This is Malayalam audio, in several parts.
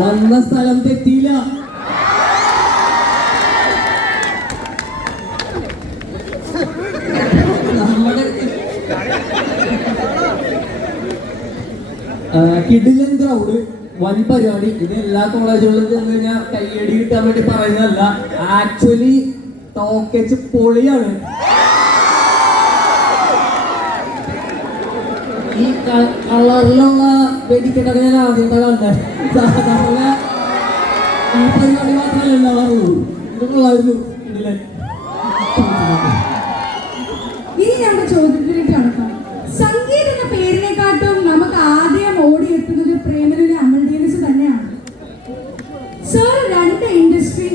വന്ന സ്ഥലം തെറ്റിയില്ല. കിടിലൻ ക്രൗഡ്, വൻ പരിപാടി. ഇത് എല്ലാ കോളേജുകളിലും ചെന്ന് കഴിഞ്ഞാൽ കയ്യടി കിട്ടാൻ വേണ്ടി പറയുന്നതല്ല, ആക്ച്വലി ടോക്കച്ച് പൊളിയാണ്. ഈ കളറിലുള്ള വെടിക്കെട്ടൊക്കെ ഞാൻ ആദ്യത്തെ കണ്ടത്. സാധാരണ ഈ പരിപാടി മാത്രമല്ല ഉണ്ടാവാറുള്ളൂ. ഇത് കൊള്ളായിരുന്നു, കിടിലൻ. ഇനി നമ്മുടെ ചോദ്യത്തിലേക്ക് കടക്കാം. സംഗീത് എന്ന പേരിനെക്കാട്ടും നമുക്ക് ആദ്യം ഓടിയെത്തുന്നത് പ്രേമലൂരിലെ അമൽ ഡേവിസ് തന്നെയാണ്. സർ, രണ്ട് ഇൻഡസ്ട്രി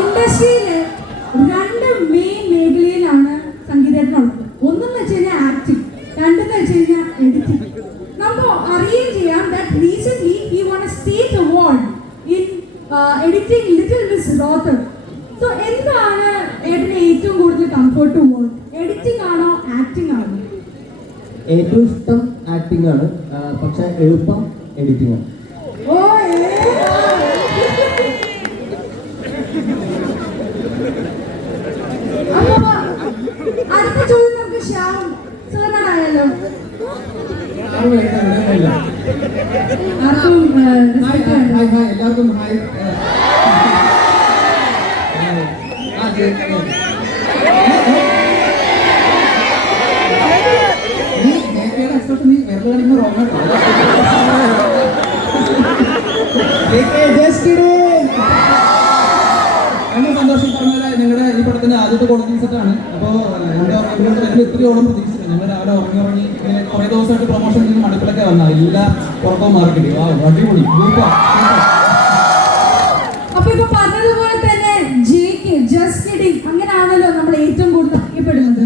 ഇൻഡസ്ട്രിയിലെ രണ്ട് മെയിൻ മേഖലയിലാണ് സംഗീതത്തിനുള്ളത്. ഒന്നെന്ന് വെച്ച് കഴിഞ്ഞാൽ ആക്ടിങ്, രണ്ടെന്ന് വെച്ച് കഴിഞ്ഞാൽ എഡിറ്റിംഗ്. നമുക്ക് അറിയുകയും ചെയ്യാം that recently he won a state award in editing Little Miss Rothar. So എന്താണ് ഏട്ടന് ഏറ്റവും കൂടുതൽ കംഫർട്ട് വർക്ക്, എഡിറ്റിംഗ് ആണോ ആക്ടിംഗ് ആണോ? ഏറ്റവും ഇഷ്ടം ആക്ടിംഗ് ആണ്, പക്ഷെ എളുപ്പം എഡിറ്റിംഗ് ആണ്. അപ്പൊ അടുത്ത ചോദ്യം നമുക്ക് ശ്യാം സാറിനോടായാലോ? എല്ലാവർക്കും ഹായ്. സന്തോഷം പറഞ്ഞാൽ ഞങ്ങളുടെ ഈ പടത്തിന്റെ ആദ്യത്തെ കോളേജിംഗ് സെറ്റാണ്. അപ്പോൾ ഞങ്ങൾ ഇത്രയോളം പ്രതീക്ഷിച്ചില്ല. ഞങ്ങൾ രാവിലെ ഉറങ്ങി ഇങ്ങനെ കുറേ ദിവസമായിട്ട് പ്രൊമോഷൻ മടുപ്പിലൊക്കെ വന്ന എല്ലാ പുറത്തോ മാർക്കറ്റ് അടിപൊളി. അപ്പൊ ഇപ്പൊ പറഞ്ഞതുപോലെ തന്നെ ജസ്റ്റ് കിഡിങ് അങ്ങനെയാണല്ലോ നമ്മൾ ഏറ്റവും കൂടുതൽ അറിയപ്പെടുന്നത്.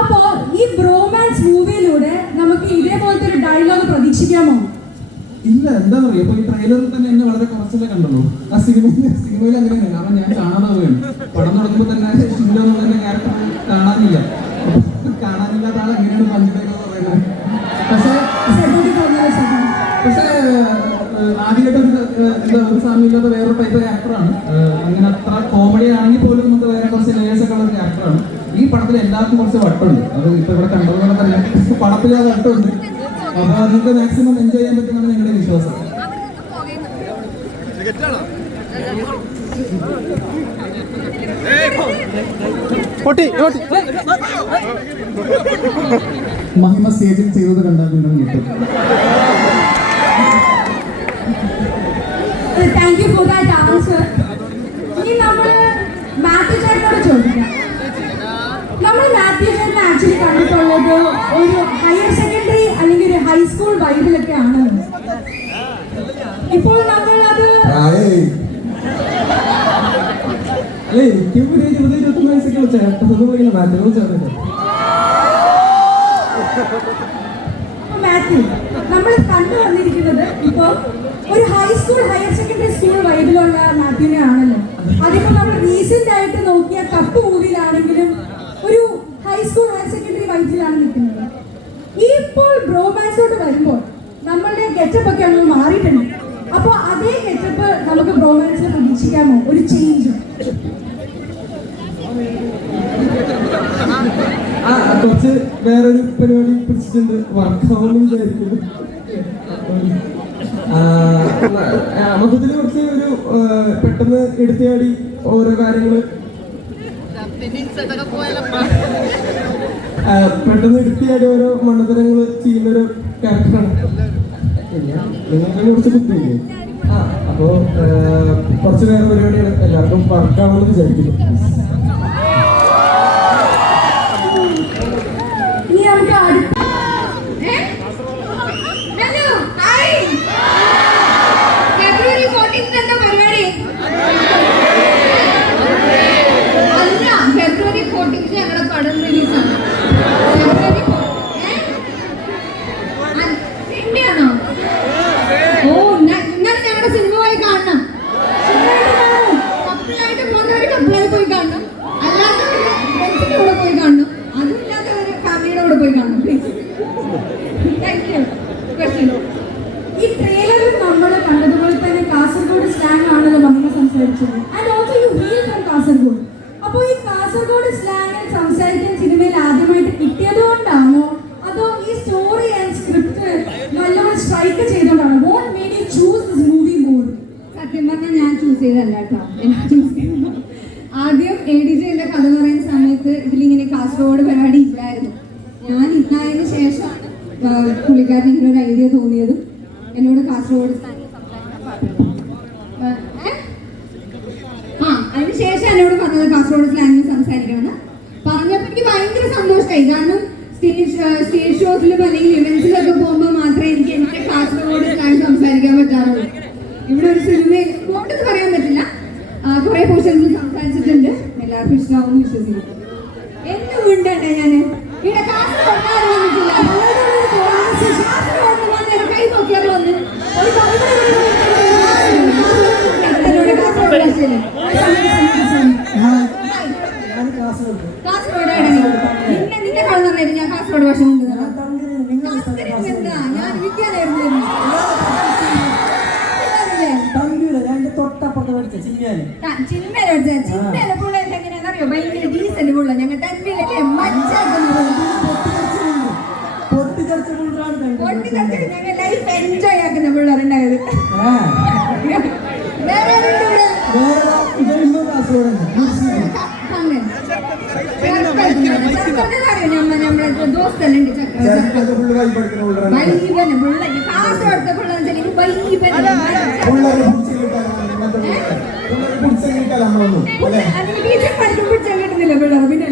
അപ്പോ ഈ ബ്രോമാൻസ് മൂവിയിലൂടെ നമുക്ക് ഇതേപോലത്തെ ഒരു ഡയലോഗ് പ്രതീക്ഷിക്കാമോ? ഇല്ല, എന്താ പറയുക, ഇപ്പൊ ഈ ട്രെയിലറിൽ തന്നെ എന്നെ വളരെ കുറച്ചല്ലേ കണ്ടുള്ളൂ. ആ സിനിമയിൽ അങ്ങനെയാണ്. കാരണം ഞാൻ കാണാതാവുകയാണ്. പടം നടക്കുമ്പോൾ തന്നെ ഷിംല എന്നുള്ള ക്യാരക്ടർ കാണാനില്ല. കാണാനില്ലാത്ത ആൾ എങ്ങനെയാണ് പഞ്ചിലേക്ക് പറയുന്നത്? പക്ഷേ ആദ്യമായിട്ട് എന്താ ഒരു സാമ്യമില്ലാത്ത വേറൊരു ടൈപ്പ് ക്യാരക്ടറാണ്. അങ്ങനെ അത്ര കോമഡി ആണെങ്കിൽ പോലും നമുക്ക് വേറെ കുറച്ച് ലേയേഴ്സ് ഒക്കെ ഉള്ള ഒരു ക്യാരക്ടറാണ്. ഈ പടത്തിൽ എല്ലാവർക്കും കുറച്ച് വട്ടുണ്ട്. അത് ഇപ്പൊ ഇവിടെ കണ്ടതുപോലെ തന്നെ പടത്തിൽ ആ വട്ടുണ്ട്. അപ്പൊ നിങ്ങൾക്ക് മാക്സിമം എൻജോയ് ചെയ്യാൻ പറ്റുന്നതാണ് ഞങ്ങളുടെ വിശ്വാസം. മഹിമ സ്റ്റേജിൽ ചെയ്തത് കണ്ടാൽ പിന്നെ കിട്ടും. Thank you for that answer. ഇനി നമ്മള് മാത്യു ചേട്ടനോട് ചോദിക്കാം. നമ്മൾ മാത്യു ചേട്ടനെ ആക്ച്വലി കണ്ടിട്ടുള്ളത് ഒരു ഹയർ സെക്കൻഡറി അല്ലെങ്കിൽ ഒരു ഹൈസ്കൂൾ വൈബിലൊക്കെ ആണ്. ഇപ്പോൾ നമ്മൾ അത് മാത്യു നമ്മൾ കണ്ടുവന്നിരിക്കുന്നത് ഇപ്പൊ ഒരു ഹൈസ്കൂൾ ഹയർ സെക്കൻഡറി സ്കൂൾ വൈബിലുള്ള മാത്യുവിനെ ആണല്ലോ. അതിപ്പോ നമ്മൾ റീസെന്റ് ആയിട്ട് നോക്കിയ കപ്പ് മൂവിയിലാണെങ്കിലും ഒരു ഹൈസ്കൂൾ ഹയർ സെക്കൻഡറി വൈബിലാണ് നിൽക്കുന്നത്. ഈ ഇപ്പോൾ ബ്രോമാൻസോട് വരുമ്പോൾ നമ്മളുടെ ഗെറ്റപ്പ് ഒക്കെ അങ്ങ് മാറിയിട്ടുണ്ട്. അപ്പൊ അതേ ഗെറ്റപ്പ് നമുക്ക് ബ്രോമാൻസിൽ പ്രതീക്ഷിക്കാമോ? ഒരു ചേഞ്ച്? കുറച്ച് വേറൊരു പരിപാടി പിടിച്ചിട്ടുണ്ട്, വർക്കാവുമെന്ന് വിചാരിക്കുന്നു. മൊത്തത്തിൽ കുറച്ച് ഒരു പെട്ടെന്ന് എടുത്തിയാടി ഓരോ കാര്യങ്ങള് പെട്ടെന്ന് എടുത്തിയാടി ഓരോ മണ്ഡലങ്ങൾ ചെയ്യുന്നൊരു ക്യാരക്ടറാണ്. നിങ്ങൾക്ക് കുറച്ച് ബുദ്ധിയില്ലേ? അപ്പോ കുറച്ച് വേറെ പരിപാടിയാണ്, എല്ലാവർക്കും വർക്കാവുമെന്ന് വിചാരിക്കുന്നു. സിനിമ പോയി കാണണം. കപ്പിളായിട്ട് പോകുന്നവര് കപ്പിളായി പോയി കാണണം. ചൂസ് ചെയ്തല്ല കേട്ടോ, എനിക്ക് ചൂസ് ചെയ്തത്. ആദ്യം ADJ എന്റെ കഥ പറയുന്ന സമയത്ത് ഇതിലിങ്ങനെ കാസർഗോഡ് പരിപാടി ഇല്ലായിരുന്നു. ഞാൻ ഇന്നായതിനു ശേഷം പുള്ളിക്കാരൻ ഇങ്ങനെ ഒരു ഐഡിയ തോന്നിയതും എന്നോട് കാസർഗോഡ് അതിനുശേഷം എന്നോട് പറഞ്ഞത് കാസർഗോഡ് സ്ലാങ്ങിൽ സംസാരിക്കണമെന്ന് പറഞ്ഞപ്പോൾ എനിക്ക് ഭയങ്കര സന്തോഷമായി. കാരണം സ്റ്റേജ് ഷോസിലും അല്ലെങ്കിൽ ഇവന്റ്സിലൊക്കെ പോകുമ്പോൾ മാത്രമേ എനിക്ക് എന്റെ കാസർഗോഡ് സ്ലാങ് സംസാരിക്കാൻ പറ്റാറുള്ളൂ. ഇവിടെ ഒരു സിനിമയിൽ പോട്ടെന്ന് പറയാൻ പറ്റില്ല, കുറെ പോർഷൻസിൽ സംസാരിച്ചിട്ടുണ്ട്. എല്ലാവർക്കും ഇഷ്ടമാവുമെന്ന് വിശ്വസിക്കുന്നു. എന്തുകൊണ്ടാണ് ഞാൻ ഇവിടെ കാസർഗോഡ് വന്നിട്ടില്ല, കൈ നോക്കിയാൽ വന്ന് കാസർഗോഡ് നിന്നെ കാണുന്നതായിരുന്നു. ഞാൻ കാസർഗോഡ് ഭാഷ കൊണ്ട് ഞാൻ വിദ്യാലയമായിരുന്നു. ചിന്മേലെ പുള്ള എങ്ങനെയാണെന്നറിയോ? ഭയങ്കര ഡീസന്റ് പുള്ള. ഞങ്ങൾ തന്മയിലൊക്കെ ഞങ്ങൾ ലൈഫ് എൻജോയ് ആക്കുന്ന പിള്ളേരുണ്ടായത്. വേറെ നമ്മളെ ദോസ്തല്ലുണ്ട് വൈബന് പിള്ളേർ കാസർഗോഡത്തെ പിള്ളേർ അതിന് ടീച്ചർ പഠിക്കും പിടിച്ചാൽ കിട്ടുന്നില്ല പിള്ളേർ. പിന്നെ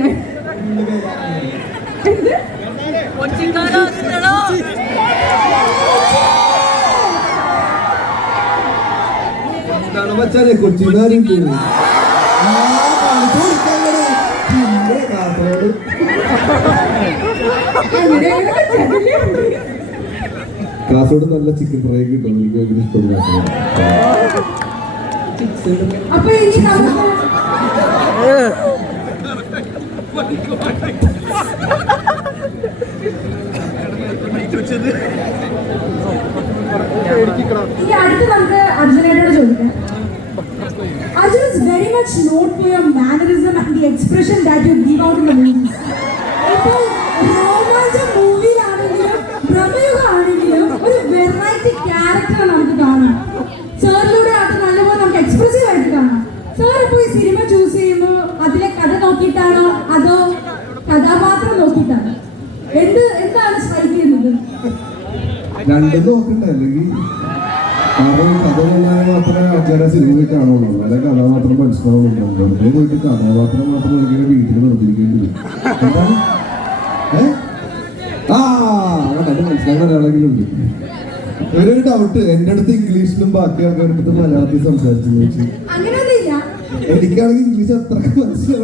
കൊച്ചിക്കാരുണ്ട് കാസർഗോഡ് നല്ല ചിക്കൻ ഫ്രൈ കിട്ടും. എനിക്ക് ഭയങ്കര ഇഷ്ടപ്പെടും കാസർഗോഡ്. അപ്പൊ ഇനി നമുക്ക് ഇനി അടുത്ത് നമുക്ക് അർജുനേട്ടോട് ചോദിക്കാം. Arjun is very much known for your mannerism and the expression that you give out in the movies. ഇപ്പോൾ രോമാഞ്ച മൂവിയിലാണെങ്കിലും പ്രമേയമാണെങ്കിലും ഒരു വെറൈറ്റി ക്യാരക്ടർ നമുക്ക് കാണാം. സാറിലൂടെ അത് നല്ലപോലെ നമുക്ക് എക്സ്പ്രസീവ് ആയിട്ട് കാണാം. സാർ ഇപ്പോൾ ഈ സിനിമ ചൂസ് ചെയ്യുമ്പോൾ അതിലെ കഥ നോക്കിയിട്ടാണോ അതോ കഥാപാത്രം നോക്കിയിട്ടാണോ? എന്താണ് സ്ട്രൈക്ക് ചെയ്യുന്നത്? രണ്ടും നോക്കണ്ടേ? അല്ലെങ്കിൽ കാരണം കഥ നന്നായ മാത്രമേ ആൾക്കാരെ സിനിമയിൽ കാണുള്ളൂ. അല്ലെ കഥാപാത്രം മനസ്സിലാവുന്നുണ്ടോ? വെറുതെ പോയിട്ട് കഥാപാത്രം മാത്രം ഇങ്ങനെ വീട്ടിൽ നിർത്തിയിരിക്കേണ്ടി വരും. അങ്ങനെ മനസ്സിലാക്കാൻ ഒരാളെങ്കിലും ഉണ്ട്. ഒരു ഡൗട്ട്, എന്റെ അടുത്ത് ഇംഗ്ലീഷിലും ബാക്കി ആൾക്കാരുടെ അടുത്ത് മലയാളത്തിൽ സംസാരിച്ചു. എനിക്കാണെങ്കിൽ ഇംഗ്ലീഷ് അത്ര മനസ്സിലാവും.